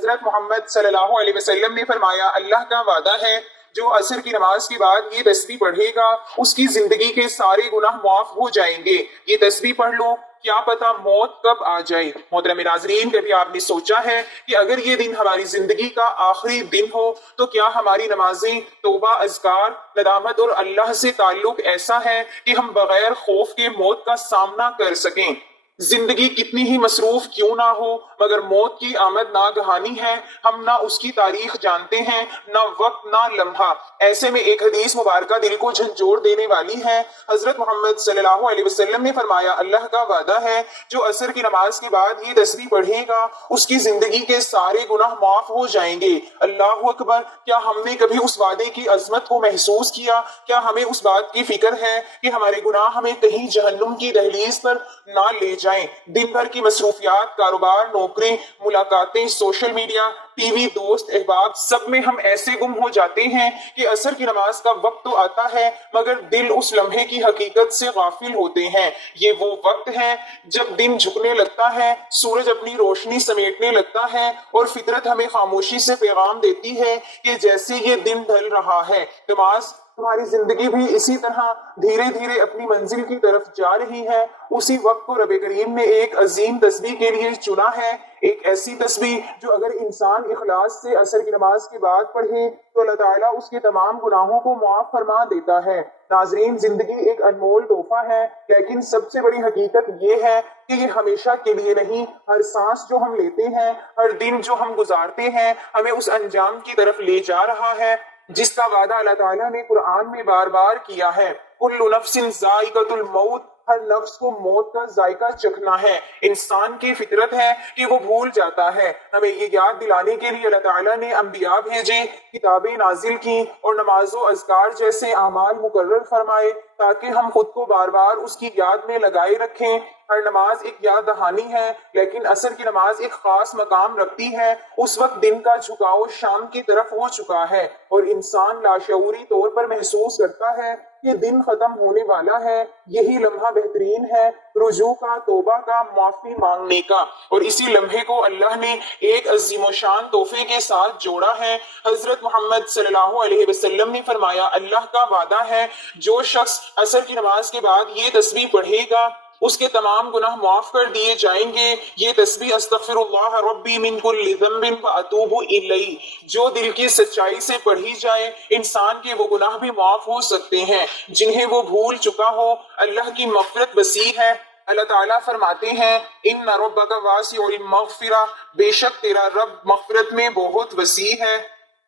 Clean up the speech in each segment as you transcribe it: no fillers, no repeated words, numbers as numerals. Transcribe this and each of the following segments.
حضرت محمد صلی اللہ علیہ وسلم نے فرمایا اللہ کا وعدہ ہے جو عصر کی نماز کے بعد یہ تسبیح پڑھے گا اس کی زندگی کے سارے گناہ معاف ہو جائیں گے۔ یہ تسبیح پڑھ لو، کیا پتا موت کب آ جائے۔ محترم ناظرین، کبھی آپ نے سوچا ہے کہ اگر یہ دن ہماری زندگی کا آخری دن ہو تو کیا ہماری نمازیں، توبہ، اذکار، ندامت اور اللہ سے تعلق ایسا ہے کہ ہم بغیر خوف کے موت کا سامنا کر سکیں؟ زندگی کتنی ہی مصروف کیوں نہ ہو مگر موت کی آمد ناگہانی ہے۔ ہم نہ اس کی تاریخ جانتے ہیں، نہ وقت، نہ لمحہ۔ ایسے میں ایک حدیث مبارکہ دل کو جھنجھوڑ دینے والی ہے۔ حضرت محمد صلی اللہ علیہ وسلم نے فرمایا اللہ کا وعدہ ہے جو عصر کی نماز کے بعد یہ تسبیح پڑھے گا اس کی زندگی کے سارے گناہ معاف ہو جائیں گے۔ اللہ اکبر! کیا ہم نے کبھی اس وعدے کی عظمت کو محسوس کیا؟ کیا ہمیں اس بات کی فکر ہے کہ ہمارے گناہ ہمیں کہیں جہنم کی دہلیز پر نہ لے جائیں؟ دن بھر کی مصروفیات، کاروبار، نوکری، ملاقاتیں، سوشل میڈیا، ٹی وی، دوست، احباب، سب میں ہم ایسے گم ہو جاتے ہیں کہ عصر کی نماز کا وقت تو آتا ہے مگر دل اس لمحے کی حقیقت سے غافل ہوتے ہیں۔ یہ وہ وقت ہے جب دن جھکنے لگتا ہے، سورج اپنی روشنی سمیٹنے لگتا ہے اور فطرت ہمیں خاموشی سے پیغام دیتی ہے کہ جیسے یہ دن ڈھل رہا ہے، نماز تمہاری زندگی بھی اسی طرح دھیرے دھیرے اپنی منزل کی طرف جا رہی ہے۔ اسی وقت کو رب کریم نے ایک عظیم تسبیح کے لیے چنا ہے، ایک ایسی تسبیح جو اگر انسان اخلاص سے عصر کی نماز کے بعد پڑھے تو اللہ تعالیٰ اس کے تمام گناہوں کو معاف فرما دیتا ہے۔ ناظرین، زندگی ایک انمول تحفہ ہے لیکن سب سے بڑی حقیقت یہ ہے کہ یہ ہمیشہ کے لیے نہیں۔ ہر سانس جو ہم لیتے ہیں، ہر دن جو ہم گزارتے ہیں، ہمیں اس انجام کی طرف لے جا رہا ہے جس کا وعدہ اللہ تعالیٰ نے قرآن میں بار بار کیا ہے۔ کل نفس ذائقۃ الموت، ہر نفس کو موت کا ذائقہ چکھنا ہے۔ انسان کی فطرت ہے کہ وہ بھول جاتا ہے۔ ہمیں یہ یاد دلانے کے لیے اللہ تعالیٰ نے انبیاء بھیجے، کتابیں نازل کی اور نماز و اذکار جیسے اعمال مقرر فرمائے تاکہ ہم خود کو بار بار اس کی یاد میں لگائے رکھیں۔ ہر نماز ایک یاد دہانی ہے لیکن عصر کی نماز ایک خاص مقام رکھتی ہے۔ اس وقت دن کا جھکاؤ شام کی طرف ہو چکا ہے اور انسان لاشعوری طور پر محسوس کرتا ہے کہ دن ختم ہونے والا ہے۔ یہی لمحہ بہترین ہے رجوع کا، توبہ کا، معافی مانگنے کا، اور اسی لمحے کو اللہ نے ایک عظیم و شان تحفے کے ساتھ جوڑا ہے۔ حضرت محمد صلی اللہ علیہ وسلم نے فرمایا اللہ کا وعدہ ہے جو شخص عصر کی نماز کے بعد یہ تسبیح پڑھے گا اس کے تمام گناہ معاف کر دیے جائیں گے۔ یہ تسبیح استغفر اللہ ربی من کل ذنب واتوب الیہ جو دل کی سچائی سے پڑھی جائے انسان کے وہ گناہ بھی معاف ہو سکتے ہیں جنہیں وہ بھول چکا ہو۔ اللہ کی مغفرت وسیع ہے۔ اللہ تعالیٰ فرماتے ہیں ان ربک واسع المغفرہ، بے شک تیرا رب مغفرت میں بہت وسیع ہے۔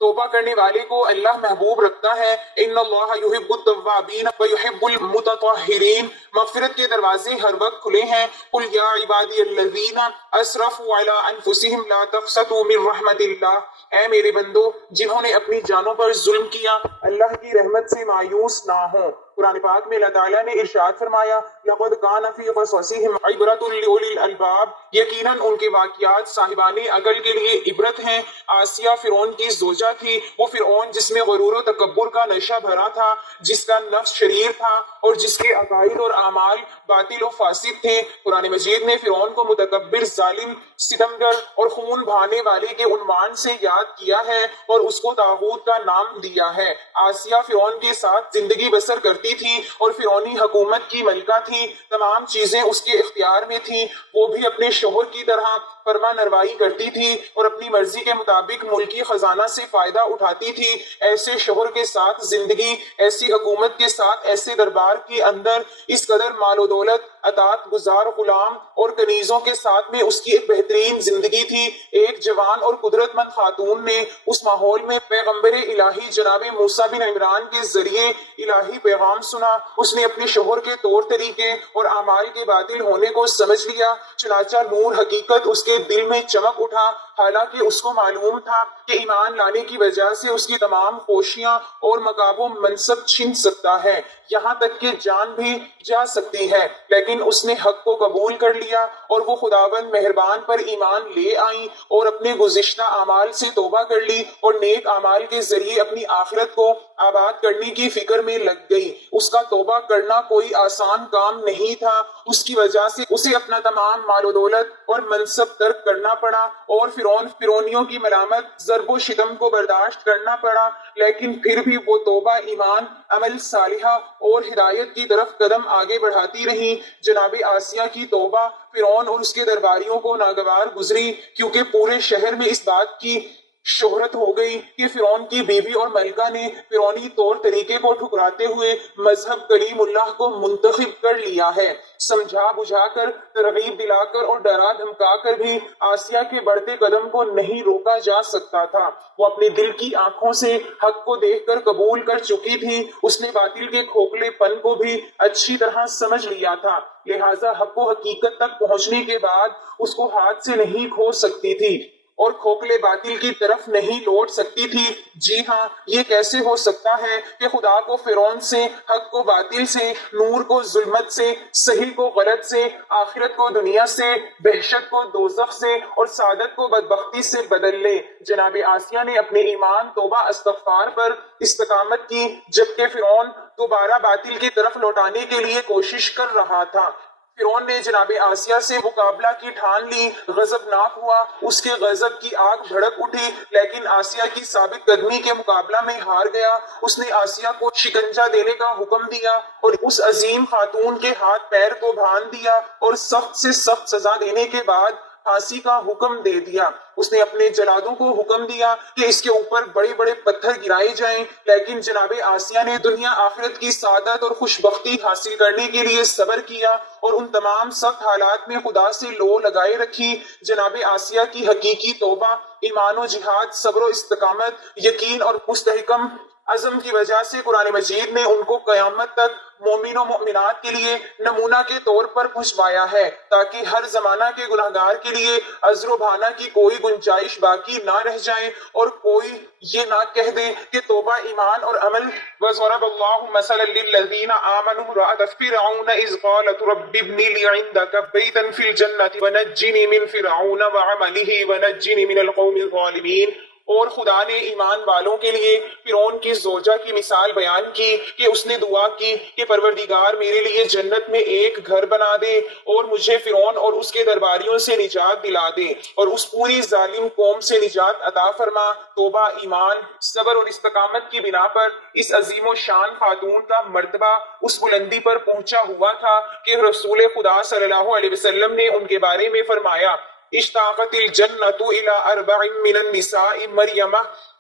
توبہ کرنے والے کو اللہ محبوب رکھتا ہے۔ ان اللہ یحب التوابین ویحب المتطہرین، مغفرت کے دروازے ہر وقت کھلے ہیں۔ قل یا عبادی الذین اسرفوا علی انفسہم لا تقنطوا من رحمت اللہ، اے میرے بندو جنہوں نے اپنی جانوں پر ظلم کیا اللہ کی رحمت سے مایوس نہ ہوں۔ قرآن پاک میں اللہ تعالیٰ نے ارشاد فرمایا لقد کان فی قصصہم عبرۃ لأولی الالباب، یقیناً ان کے واقعات صاحبان عقل کے لیے عبرت ہیں۔ آسیہ فرعون کی زوجہ تھی، وہ فرعون جس میں غرور و تکبر کا نشہ بھرا تھا، جس کا نفس شریر تھا اور جس کے عقائد اور اعمال باطل و فاسد تھے۔ قرآن مجید نے فرعون کو متکبر، ظالم، ستمگر اور خون بہانے والے کے عنوان سے یاد کیا ہے اور اس کو طاغوت کا نام دیا ہے۔ آسیہ فرعون کے ساتھ زندگی بسر کرتی تھی اور فرعونی حکومت کی ملکہ تھی، تمام چیزیں اس کے اختیار میں تھیں۔ وہ بھی اپنے شوہر کی طرح فرما نروائی کرتی تھی اور اپنی مرضی کے مطابق ملکی خزانہ سے فائدہ اٹھاتی تھی۔ ایسے شوہر کے ساتھ زندگی، ایسی حکومت کے ساتھ، ایسے دربار کے اندر اس قدر مال و دولت، اطاعت گزار غلام اور کنیزوں کے ساتھ میں اس کی ایک بہترین زندگی تھی۔ ایک جوان اور قدرت مند خاتون نے اس ماحول میں پیغمبر الہی جناب موسیٰ بن عمران کے ذریعے الہی پیغام سنا۔ اس نے اپنے شوہر کے طور طریقے اور اعمال کے باطل ہونے کو سمجھ لیا، چنانچہ نور حقیقت اس کے دل میں چمک اٹھا، حالانکہ اس کو معلوم تھا کہ ایمان لانے کی وجہ سے اس کی تمام خوشیاں اور مقام و منصب چھن سکتا ہے، یہاں تک کہ جان بھی جا سکتی ہے، لیکن اس نے حق کو قبول کر لیا اور وہ خداوند مہربان پر ایمان لے آئیں اور اپنے گزشتہ اعمال سے توبہ کر لی اور نیک اعمال کے ذریعے اپنی آخرت کو آباد کرنے کی فکر میں لگ گئی۔ اس کا توبہ کرنا کوئی آسان کام نہیں تھا، اس کی وجہ سے اسے اپنا تمام مال و دولت اور منصب ترک کرنا پڑا اور فرعونیوں کی ملامت، ضرب و شتم کو برداشت کرنا پڑا، لیکن پھر بھی وہ توبہ، ایمان، عمل صالحہ اور ہدایت کی طرف قدم آگے بڑھاتی رہی۔ جناب آسیہ کی توبہ فرعون اور اس کے درباریوں کو ناگوار گزری، کیونکہ پورے شہر میں اس بات کی شہرت ہو گئی کہ فرعون کی بیوی اور ملکہ نے فرعونی طور طریقے کو ٹھکراتے ہوئے مذہب کلیم اللہ کو منتخب کر لیا ہے۔ سمجھا بجھا کر، ترغیب دلا کر اور ڈرا دھمکا کر بھی آسیہ کے بڑھتے قدم کو نہیں روکا جا سکتا تھا۔ وہ اپنے دل کی آنکھوں سے حق کو دیکھ کر قبول کر چکی تھی، اس نے باطل کے کھوکھلے پن کو بھی اچھی طرح سمجھ لیا تھا، لہٰذا حق و حقیقت تک پہنچنے کے بعد اس کو ہاتھ سے نہیں کھو سکتی تھی اور کھوکھلے باطل کی طرف نہیں لوٹ سکتی تھی۔ جی ہاں، یہ کیسے ہو سکتا ہے کہ خدا کو فرعون سے، حق کو باطل سے، نور کو ظلمت سے، صحیح کو غلط سے، آخرت کو دنیا سے، وحشت کو دوزخ سے اور سعادت کو بدبختی سے بدل لے۔ جناب آسیہ نے اپنے ایمان، توبہ، استغفار پر استقامت کی، جبکہ فرعون دوبارہ باطل کی طرف لوٹانے کے لیے کوشش کر رہا تھا۔ فرعون نے جناب آسیہ سے مقابلہ کی ٹھان لی، غضبناک ہوا، اس کے غضب کی آگ بھڑک اٹھی، لیکن آسیہ کی ثابت قدمی کے مقابلہ میں ہار گیا۔ اس نے آسیہ کو شکنجہ دینے کا حکم دیا اور اس عظیم خاتون کے ہاتھ پیر کو باندھ دیا اور سخت سے سخت سزا دینے کے بعد پھانسی کا حکم دے دیا۔ اس نے اپنے جلادوں کو حکم دیا کہ اس کے اوپر بڑے بڑے پتھر گرائے جائیں، لیکن جناب آسیہ نے دنیا آخرت کی سعادت اور خوشبختی حاصل کرنے کے لیے صبر کیا اور ان تمام سخت حالات میں خدا سے لو لگائے رکھی۔ جناب آسیہ کی حقیقی توبہ، ایمان و جہاد، صبر و استقامت، یقین اور مستحکم عزم کی وجہ سے قرآن مجید نے ان کو قیامت تک مومن و مؤمنات کے لیے نمونہ کے طور پر پہنچوایا ہے، تاکہ ہر زمانہ کے گناہگار کے لیے عذر و بھانہ کی کوئی گنجائش باقی نہ رہ جائے اور کوئی یہ نہ کہہ دے کہ توبہ، ایمان اور عمل۔ وَضَرَبَ اللَّهُ مَثَلًا لِّلَّذِينَ آمَنُوا امْرَأَتَ فِرْعَوْنَ إِذْ قَالَتْ رَبِّ ابْنِ لِي عِندَكَ بَيْتًا فِي الْجَنَّةِ وَنَجِّنِي مِنْ فِرْعَوْنَ وَعَمَلِهِ وَنَجِّنِي مِنَ الْقَوْمِ الظَّالِمِينَ۔ اور خدا نے ایمان والوں کے لیے فرعون کی زوجہ کی مثال بیان کی کہ اس نے دعا کی کہ پروردگار میرے لیے جنت میں ایک گھر بنا دے اور مجھے فرعون اور اس کے درباریوں سے نجات دلا دے اور اس پوری ظالم قوم سے نجات عطا فرما۔ توبہ، ایمان، صبر اور استقامت کی بنا پر اس عظیم و شان خاتون کا مرتبہ اس بلندی پر پہنچا ہوا تھا کہ رسول خدا صلی اللہ علیہ وسلم نے ان کے بارے میں فرمایا: اشتاقت الجنة إلى 4 من النساء مریم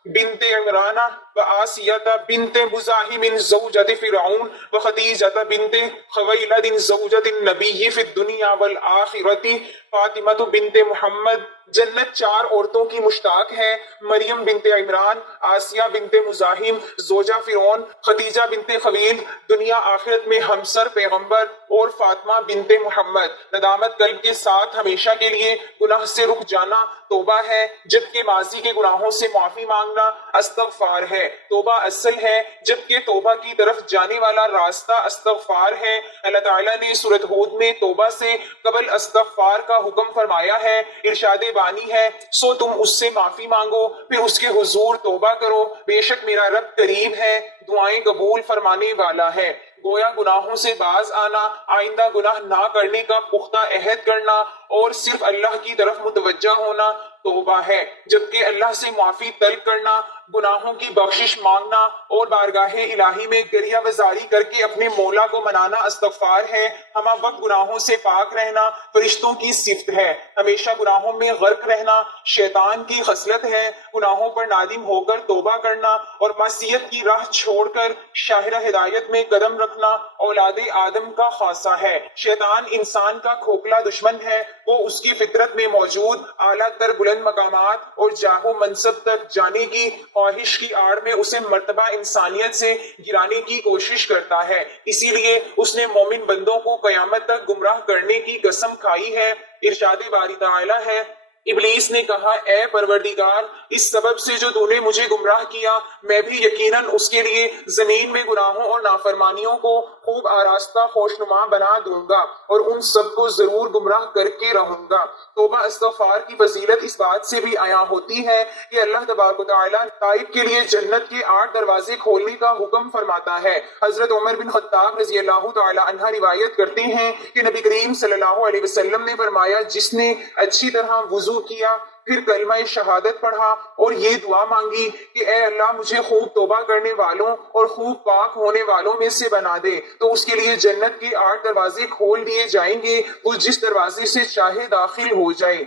بنت عمران وآسیہ بنت مزاحم زوجة فرعون وخدیجة بنت خویلد زوجة النبی فی الدنیا والآخرة فاطمة بنت محمد۔ جنت 4 عورتوں کی مشتاق ہے: مریم بنت عمران، آسیہ بنت مزاحم زوجہ فرعون، خدیجہ بنت خویل دنیا آخرت میں ہمسر پیغمبر، اور فاطمہ بنت محمد۔ ندامت قلب کے ساتھ ہمیشہ کے لیے گناہ سے رک جانا توبہ ہے، جبکہ ماضی کے گناہوں سے معافی مانگنا استغفار ہے۔ توبہ اصل ہے، جبکہ توبہ کی طرف جانے والا راستہ استغفار ہے۔ اللہ تعالیٰ نے سورۃ ہود میں توبہ سے قبل استغفار کا حکم فرمایا ہے۔ ارشاد بانی ہے: سو تم اس سے معافی مانگو، پھر اس کے حضور توبہ کرو، بے شک میرا رب قریب ہے، دعائیں قبول فرمانے والا ہے۔ گویا گناہوں سے باز آنا، آئندہ گناہ نہ کرنے کا پختہ عہد کرنا اور صرف اللہ کی طرف متوجہ ہونا توبہ ہے، جبکہ اللہ سے معافی طلب کرنا، گناہوں کی بخشش مانگنا اور بارگاہ الہی میں گریہ وزاری کر کے اپنے مولا کو منانا استغفار ہے۔ ہمہ وقت گناہوں سے پاک رہنا فرشتوں کی صفت ہے، ہمیشہ گناہوں میں غرق رہنا شیطان کی خصلت ہے۔ گناہوں پر نادم ہو کر توبہ کرنا اور معصیت کی راہ چھوڑ کر شاہراہ ہدایت میں قدم رکھنا اولاد آدم کا خاصہ ہے۔ شیطان انسان کا کھوکھلا دشمن ہے، وہ اس کی فطرت میں موجود اعلیٰ تر بلند مقامات اور جاہ و منصب تک جانے کی خواہش کی آڑ میں اسے مرتبہ انسانیت سے گرانے کی کوشش کرتا ہے۔ اسی لیے اس نے مومن بندوں کو قیامت تک گمراہ کرنے کی قسم کھائی ہے۔ ارشاد باری تعالیٰ ہے: ابلیس نے کہا: اے پروردگار، اس سبب سے جو تو نے مجھے گمراہ کیا، میں بھی یقیناً اس کے لیے زمین میں گناہوں اور نافرمانیوں کو خوب آراستہ خوشنما بنا دوں گا اور ان سب کو ضرور گمراہ کر کے رہوں گا۔ توبہ استغفار کی فضیلت اس بات سے بھی عیاں ہوتی ہے کہ اللہ تبارک و تعالیٰ تائب کے لیے جنت کے 8 دروازے کھولنے کا حکم فرماتا ہے۔ حضرت عمر بن خطاب رضی اللہ تعالیٰ عنہ روایت کرتے ہیں کہ نبی کریم صلی اللہ علیہ وسلم نے فرمایا، جس نے اچھی طرح وضو کیا، پھر کلمہ شہادت پڑھا اور یہ دعا مانگی کہ اے اللہ مجھے خوب توبہ کرنے والوں اور خوب پاک ہونے والوں میں سے بنا دے، تو اس کے لیے جنت کے 8 دروازے کھول دیے جائیں گے، وہ جس دروازے سے چاہے داخل ہو جائے۔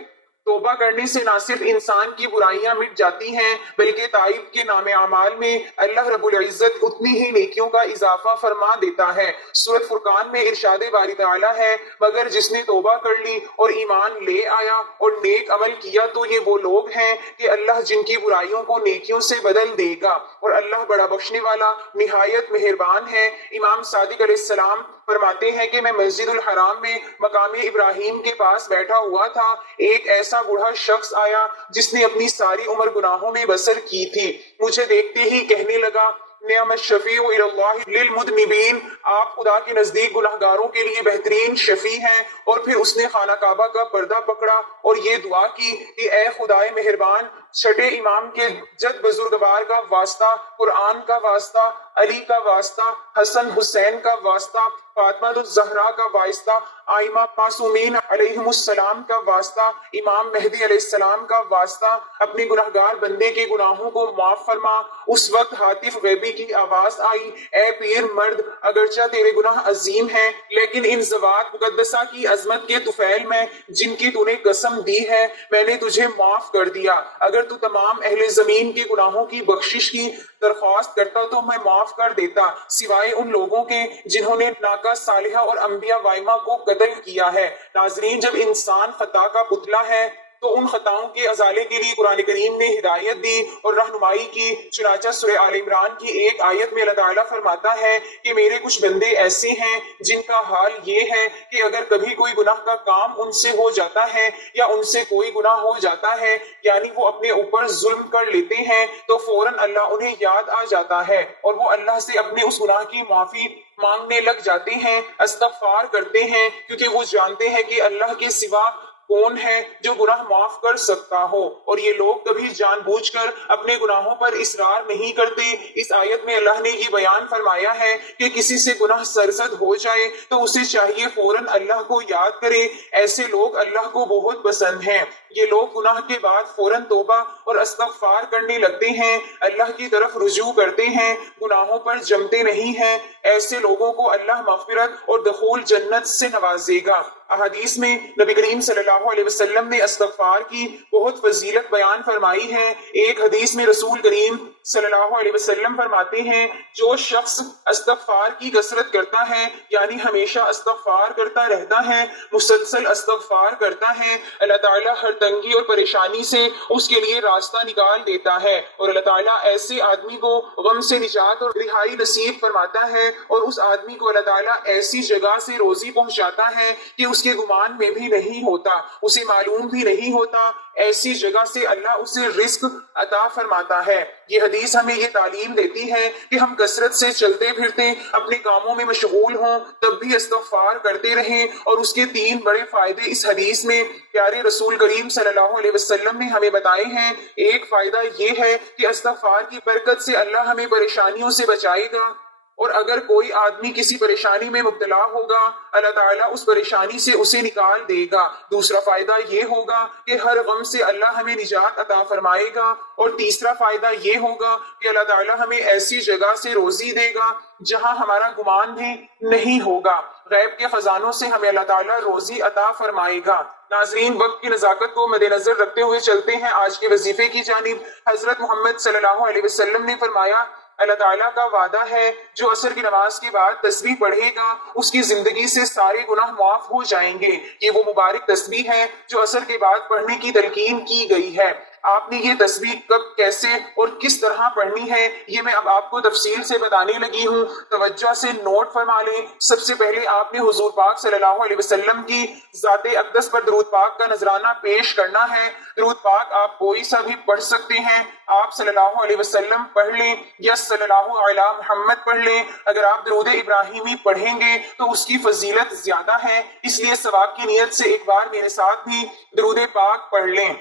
توبہ کرنے سے نہ صرف انسان کی برائیاں مٹ جاتی ہیں بلکہ تائب کے نام اعمال میں اللہ رب العزت اتنی ہی نیکیوں کا اضافہ فرما دیتا ہے۔ سورۃ فرقان میں ارشاد باری تعالیٰ ہے، مگر جس نے توبہ کر لی اور ایمان لے آیا اور نیک عمل کیا تو یہ وہ لوگ ہیں کہ اللہ جن کی برائیوں کو نیکیوں سے بدل دے گا، اور اللہ بڑا بخشنے والا نہایت مہربان ہے۔ امام صادق علیہ السلام فرماتے ہیں کہ میں مسجد الحرام میں مقام ابراہیم کے پاس بیٹھا ہوا تھا، ایک ایسا بوڑھا شخص آیا جس نے اپنی ساری عمر گناہوں میں بسر کی تھی، مجھے دیکھتے ہی کہنے لگا، نعم الشفیع الی اللہ للمذنبین، آپ خدا کے نزدیک گناہگاروں کے لیے بہترین شفیع ہیں۔ اور پھر اس نے خانہ کعبہ کا پردہ پکڑا اور یہ دعا کی کہ اے خدائے مہربان، چھٹے امام کے جد بزرگوار کا واسطہ، قرآن کا واسطہ، علی کا واسطہ، حسن حسین کا واسطہ، فاطمہ الزہرا کا واسطہ، آئمہ معصومین علیہم السلام کا واسطہ، امام مہدی علیہ السلام کا واسطہ، اپنے گناہگار بندے کے گناہوں کو معاف فرما۔ اس وقت ہاتف غیبی کی آواز آئی، اے پیر مرد، اگرچہ تیرے گناہ عظیم ہیں لیکن ان ذوات مقدسہ کی عظمت کے طفیل میں جن کی تو نے قسم دی ہے میں نے تجھے معاف کر دیا۔ اگر تو تمام اہل زمین کے گناہوں کی بخشش کی درخواست کرتا تو میں معاف کر دیتا، سوائے ان لوگوں کے جنہوں نے ناکہ صالحہ اور انبیاء وائمہ کو قتل کیا ہے۔ ناظرین، جب انسان خطا کا پتلا ہے تو ان خطاؤں کے ازالے کے لیے قرآن کریم نے ہدایت دی اور رہنمائی کی۔ چنانچہ سورہ آل عمران کی ایک آیت میں اللہ تعالیٰ فرماتا ہے کہ میرے کچھ بندے ایسے ہیں جن کا حال یہ ہے کہ اگر کبھی کوئی گناہ کا کام ان سے ہو جاتا ہے یا ان سے کوئی گناہ ہو جاتا ہے، یعنی وہ اپنے اوپر ظلم کر لیتے ہیں، تو فوراً اللہ انہیں یاد آ جاتا ہے اور وہ اللہ سے اپنے اس گناہ کی معافی مانگنے لگ جاتے ہیں، استغفار کرتے ہیں، کیونکہ وہ جانتے ہیں کہ اللہ کے سوا کون ہے جو گناہ معاف کر سکتا ہو، اور یہ لوگ کبھی جان بوجھ کر اپنے گناہوں پر اصرار نہیں کرتے۔ اس آیت میں اللہ نے یہ بیان فرمایا ہے کہ کسی سے گناہ سرزد ہو جائے تو اسے چاہیے فوراً اللہ کو یاد کرے، ایسے لوگ اللہ کو بہت پسند ہیں۔ یہ لوگ گناہ کے بعد فوراً توبہ اور استغفار کرنے لگتے ہیں، اللہ کی طرف رجوع کرتے ہیں، گناہوں پر جمتے نہیں ہیں، ایسے لوگوں کو اللہ مغفرت اور دخول جنت سے نوازے گا۔ احادیث میں نبی کریم صلی اللہ علیہ وسلم نے استغفار کی بہت فضیلت بیان فرمائی ہے۔ ایک حدیث میں رسول کریم صلی اللہ علیہ وسلم فرماتے ہیں، جو شخص استغفار کی کثرت کرتا ہے، یعنی ہمیشہ استغفار کرتا رہتا ہے، مسلسل استغفار کرتا ہے، اللہ تعالیٰ ہر تنگی اور پریشانی سے اس کے لیے راستہ نکال دیتا ہے، اور اللہ تعالیٰ ایسے آدمی کو غم سے نجات اور رہائی نصیب فرماتا ہے، اور اس آدمی کو اللہ تعالیٰ ایسی جگہ سے روزی پہنچاتا ہے کہ اس کے گمان میں بھی نہیں ہوتا، اسے معلوم بھی نہیں ہوتا، ایسی جگہ سے اللہ اسے رزق عطا فرماتا ہے۔ یہ حدیث ہمیں یہ تعلیم دیتی ہے کہ ہم کثرت سے چلتے پھرتے اپنے کاموں میں مشغول ہوں تب بھی استغفار کرتے رہیں، اور اس کے 3 بڑے فائدے اس حدیث میں پیارے رسول کریم صلی اللہ علیہ وسلم نے ہمیں بتائے ہیں۔ ایک فائدہ یہ ہے کہ استغفار کی برکت سے اللہ ہمیں پریشانیوں سے بچائے گا، اور اگر کوئی آدمی کسی پریشانی میں مبتلا ہوگا اللہ تعالیٰ اس پریشانی سے اسے نکال دے گا۔ دوسرا فائدہ یہ ہوگا کہ ہر غم سے اللہ ہمیں نجات عطا فرمائے گا، اور تیسرا فائدہ یہ ہوگا کہ اللہ تعالیٰ ہمیں ایسی جگہ سے روزی دے گا جہاں ہمارا گمان بھی نہیں ہوگا۔ غیب کے خزانوں سے ہمیں اللہ تعالیٰ روزی عطا فرمائے گا۔ ناظرین، وقت کی نزاکت کو مد نظر رکھتے ہوئے چلتے ہیں آج کے وظیفے کی جانب۔ حضرت محمد صلی اللہ علیہ وسلم نے فرمایا، اللہ تعالیٰ کا وعدہ ہے جو عصر کی نماز کے بعد تسبیح پڑھے گا اس کی زندگی سے سارے گناہ معاف ہو جائیں گے۔ یہ وہ مبارک تسبیح ہے جو عصر کے بعد پڑھنے کی تلقین کی گئی ہے۔ آپ نے یہ تسبیح کب، کیسے اور کس طرح پڑھنی ہے یہ میں اب آپ کو تفصیل سے بتانے لگی ہوں، توجہ سے نوٹ فرما لیں۔ سب سے پہلے آپ نے حضور پاک صلی اللہ علیہ وسلم کی ذات اقدس پر درود پاک کا نذرانہ پیش کرنا ہے۔ درود پاک آپ کوئی سا بھی پڑھ سکتے ہیں، آپ صلی اللہ علیہ وسلم پڑھ لیں یا صلی اللہ علیہ محمد پڑھ لیں۔ اگر آپ درود ابراہیمی پڑھیں گے تو اس کی فضیلت زیادہ ہے، اس لیے ثواب کی نیت سے ایک بار میرے ساتھ بھی درود پاک پڑھ لیں۔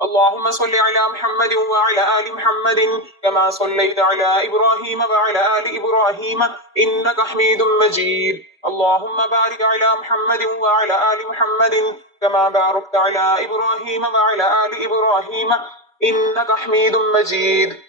اللهم صل على محمد وعلى آل محمد كما صليت على إبراهيم وعلى آل إبراهيم إنك حميد مجيد اللهم بارك على محمد وعلى آل محمد كما باركت على إبراهيم وعلى آل إبراهيم إنك حميد مجيد۔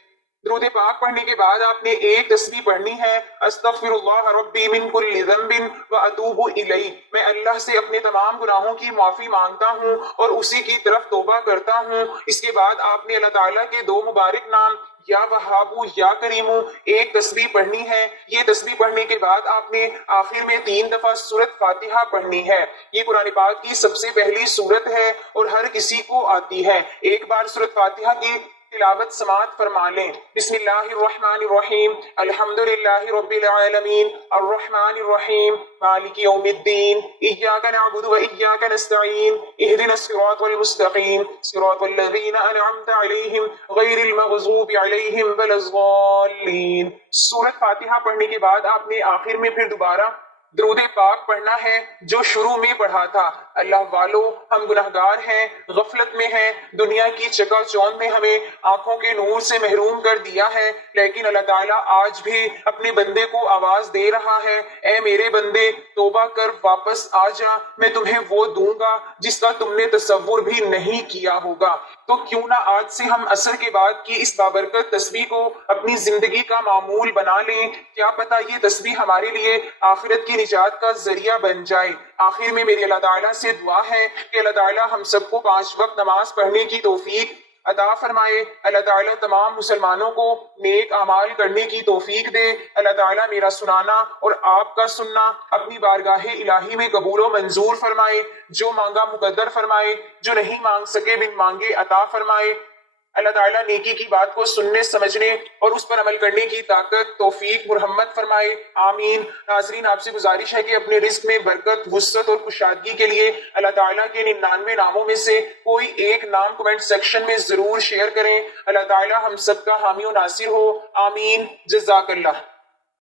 درود پاک پڑھنے کے بعد آپ نے ایک تسبیح پڑھنی ہے، استغفر اللہ ربی من کل ذنب واتوب الیہ، میں اللہ سے اپنے تمام گناہوں کی معافی مانگتا ہوں اور اسی کی طرف توبہ کرتا ہوں۔ اس کے بعد آپ نے اللہ تعالیٰ کے دو مبارک نام یا وہابو یا کریمو ایک تسبیح پڑھنی ہے۔ یہ تسبیح پڑھنے کے بعد آپ نے آخر میں 3 دفعہ سورۃ فاتحہ پڑھنی ہے۔ یہ قرآن پاک کی سب سے پہلی سورت ہے اور ہر کسی کو آتی ہے۔ ایک بار سورۃ فاتحہ کی تلاوت سماعت فرما لیں۔ بسم اللہ الرحمن الرحیم، الحمدللہ رب العالمین، الرحمن الرحیم، مالک یوم الدین، ایاک نعبد و ایاک نستعین، اہدنا الصراط المستقیم، صراط الذین انعمت علیہم غیر المغضوب علیہم ولا الضالین۔ سورۃ فاتحہ پڑھنے کے بعد آپ نے آخر میں پھر دوبارہ درود پاک پڑھنا ہے جو شروع میں پڑھا تھا۔ اللہ والو، ہم گناہگار ہیں، غفلت میں ہیں، دنیا کی چکا چوند میں ہمیں آنکھوں کے نور سے محروم کر دیا ہے، لیکن اللہ تعالیٰ آج بھی اپنے بندے کو آواز دے رہا ہے، اے میرے بندے توبہ کر واپس آ جا، میں تمہیں وہ دوں گا جس کا تم نے تصور بھی نہیں کیا ہوگا۔ تو کیوں نہ آج سے ہم عصر کے بعد کی اس بابرکت تسبیح کو اپنی زندگی کا معمول بنا لیں، کیا پتہ یہ تسبیح ہمارے لیے آخرت کی نجات کا ذریعہ بن جائے۔ آخر میں میری اللہ تعالیٰ سے دعا ہے کہ اللہ تعالیٰ ہم سب کو 5 وقت نماز پڑھنے کی توفیق عطا فرمائے۔ اللہ تعالیٰ تمام مسلمانوں کو نیک اعمال کرنے کی توفیق دے۔ اللہ تعالیٰ میرا سنانا اور آپ کا سننا اپنی بارگاہ الہی میں قبول و منظور فرمائے، جو مانگا مقدر فرمائے، جو نہیں مانگ سکے بن مانگے عطا فرمائے۔ اللہ تعالیٰ نیکی کی بات کو سننے، سمجھنے اور اس پر عمل کرنے کی طاقت، توفیق مرحمت فرمائے، آمین۔ ناظرین، آپ سے گزارش ہے کہ اپنے رزق میں برکت، وسعت اور کشادگی کے لیے اللہ تعالیٰ کے 99 ناموں میں سے کوئی ایک نام کمنٹ سیکشن میں ضرور شیئر کریں۔ اللہ تعالیٰ ہم سب کا حامی و ناصر ہو، آمین۔ جزاک اللہ۔